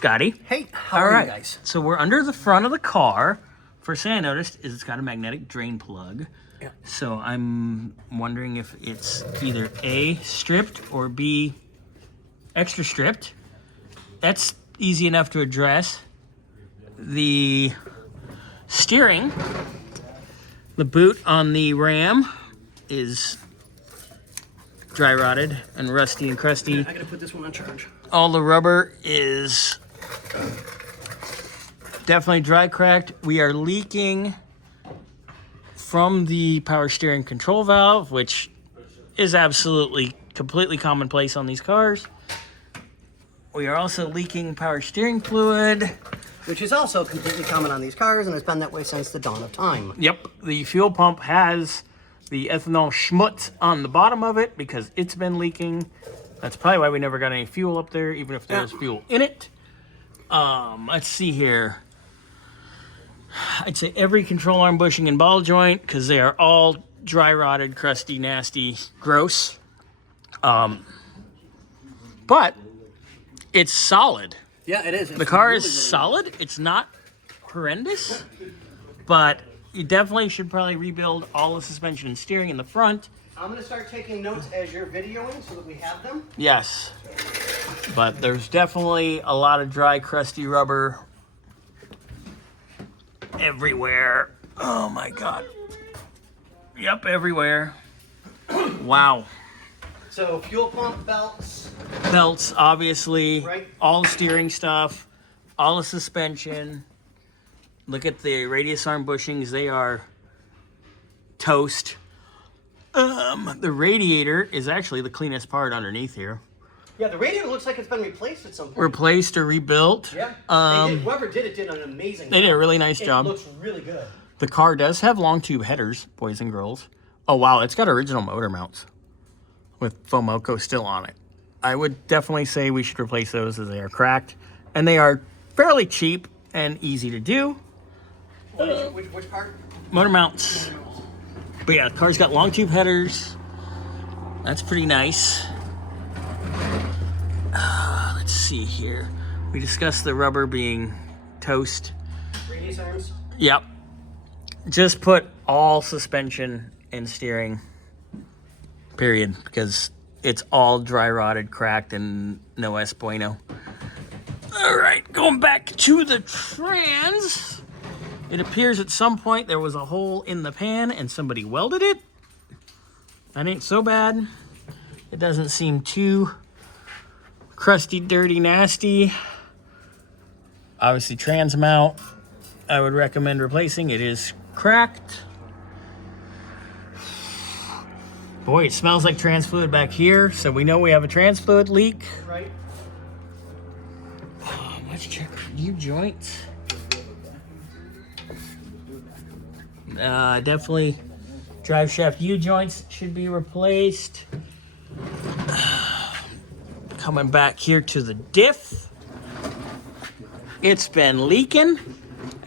Scotty. Hey, how are you guys? So we're under the front of the car. First thing I noticed is it's got a magnetic drain plug. Yeah. So I'm wondering if it's either A, stripped, or B, extra stripped. That's easy enough to address. The steering, the boot on the Ram is dry rotted and rusty and crusty. I gotta put this one on charge. All the rubber is definitely dry cracked. We are leaking from the power steering control valve, which is absolutely completely commonplace on these cars. We are also leaking power steering fluid, Which is also completely common on these cars and has been that way since the dawn of time. Yep, the fuel pump has the ethanol schmutz on the bottom of it because it's been leaking. That's probably why we never got any fuel up there, even if there was fuel in it. Let's see here. I'd say every control arm bushing and ball joint, because they are all dry rotted, crusty, nasty, gross. But it's solid. Yeah, it is. The car is solid. It's not horrendous, but you definitely should probably rebuild all the suspension and steering in the front. I'm going to start taking notes as you're videoing so that we have them. Yes, but there's definitely a lot of dry, crusty rubber everywhere. Oh my God. Yep, everywhere. Wow. So fuel pump belts. Belts, obviously. Right. All the steering stuff, all the suspension. Look at the radius arm bushings. They are toast. The radiator is actually the cleanest part underneath here. Yeah, the radiator looks like it's been replaced at some point. Replaced or rebuilt. Yeah. Whoever did it did an amazing job. They did a really nice job. It looks really good. The car does have long tube headers, boys and girls. Oh wow, it's got original motor mounts with Fomoco still on it. I would definitely say we should replace those as they are cracked. And they are fairly cheap and easy to do. Which part? Motor mounts. But yeah, the car's got long tube headers. That's pretty nice. Let's see here. We discussed the rubber being toast. Radius arms? Yep. Just put all suspension and steering, period, because it's all dry rotted, cracked, and no es bueno. All right, going back to the trans. It appears at some point there was a hole in the pan and somebody welded it. That ain't so bad. It doesn't seem too crusty, dirty, nasty. Obviously, trans mount, I would recommend replacing. It is cracked. Boy, it smells like trans fluid back here, so we know we have a trans fluid leak. Right. Let's check U-joints. Definitely drive shaft U-joints should be replaced. Coming back here to the diff. It's been leaking,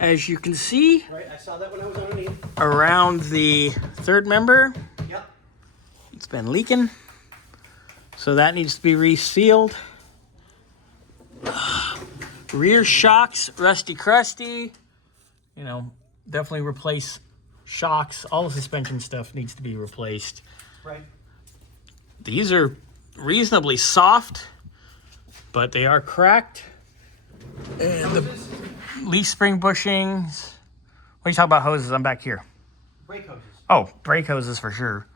as you can see. Right, I saw that when I was underneath. Around the third member. Yep. It's been leaking. So that needs to be resealed. Rear shocks, rusty crusty. You know, definitely replace shocks. All the suspension stuff needs to be replaced. Right. These are reasonably soft, but they are cracked. And the leaf spring bushings. What are you talking about hoses? I'm back here. Brake hoses. Oh, brake hoses for sure.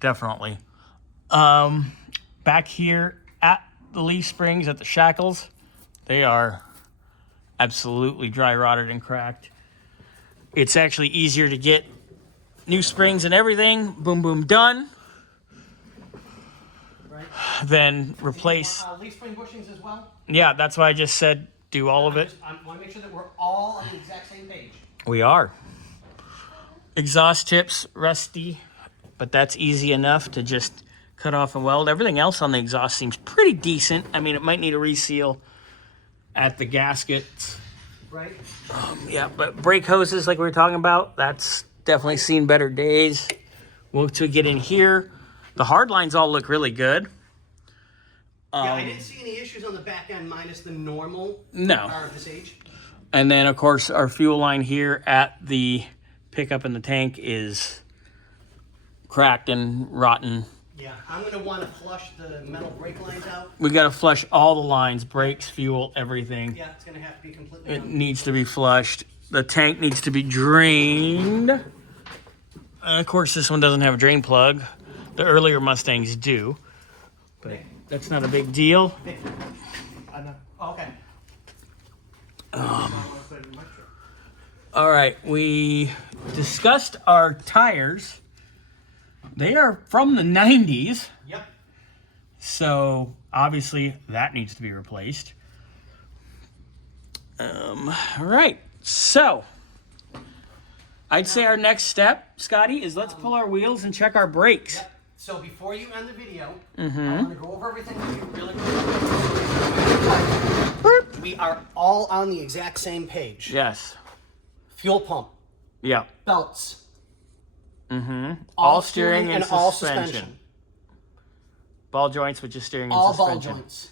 Definitely. Back here at the leaf springs, at the shackles, they are absolutely dry rotted and cracked. It's actually easier to get new springs and everything, boom, boom, done, Right. then replace. Leaf spring bushings as well? Yeah, that's why I just said do all of it. I want to make sure that we're all on the exact same page. We are. Exhaust tips, rusty, but that's easy enough to just cut off and weld. Everything else on the exhaust seems pretty decent. I mean, it might need a reseal at the gaskets. Right. Yeah, but brake hoses like we were talking about, that's definitely seen better days. Once we get in here, the hard lines all look really good. Yeah, I didn't see any issues on the back end minus the normal No. car of this age. And then, of course, our fuel line here at the pickup in the tank is cracked and rotten. Yeah, I'm going to want to flush the metal brake lines out. We got to flush all the lines, brakes, fuel, everything. Yeah, it's going to have to be completely It done. needs to be flushed. The tank needs to be drained. And of course, this one doesn't have a drain plug. The earlier Mustangs do. But that's not a big deal. Okay. All right, we discussed our tires. They are from the 90s. Yep. So obviously that needs to be replaced. All right, so I'd say our next step, Scotty, is let's pull our wheels and check our brakes. Yep. So before you end the video, I want to go over everything with you really quick. We are all on the exact same page. Yes. Fuel pump, Yeah. belts, All steering and all suspension. Ball joints, which is steering and all ball suspension. joints,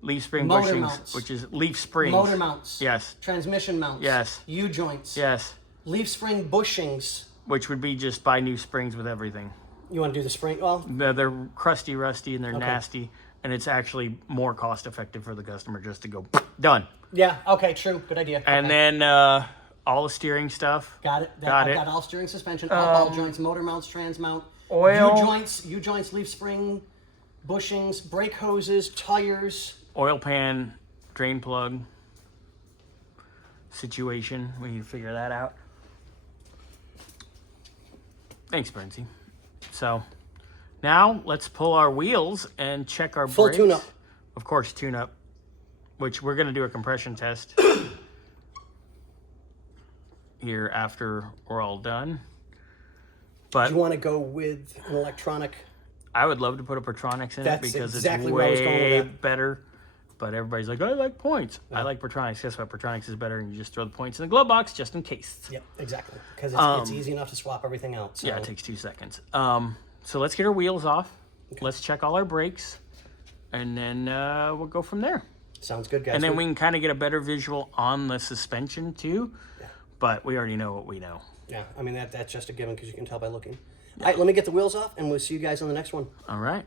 Leaf spring Motor bushings, mounts. which is leaf springs. motor mounts, Yes. transmission mounts, Yes. U-joints, Yes. leaf spring bushings. Which would be just buy new springs with everything. You want to do the spring? Well, They're crusty, rusty, and they're nasty. And it's actually more cost effective for the customer just to go, done. yeah, okay, true, good idea. And Okay. then all the steering stuff. Got it. Got I've it. got all steering, suspension, all ball joints, motor mounts, trans mount, Oil. U-joints, leaf spring, bushings, brake hoses, tires. Oil pan, drain plug situation. We need to figure that out. Thanks, Berncy. So now let's pull our wheels and check our Full brakes. tune-up. Of course, tune-up, which we're going to do a compression test here after we're all done. But You want to go with an electronic? I would love to put a Pertronics in That's it because exactly it's where I was going with way that. better. But everybody's like, I like points. I like Pertronics. Guess what? Pertronics is better, and you just throw the points in the glove box just in case. Yep, exactly. Because it's easy enough to swap everything out. So. Yeah, it takes 2 seconds. So let's get our wheels off. Okay. Let's check all our brakes, and then we'll go from there. Sounds good, guys. And then we can kind of get a better visual on the suspension too. Yeah. But we already know what we know. Yeah, I mean, that's just a given because you can tell by looking. All right, let me get the wheels off, and we'll see you guys on the next one. All right.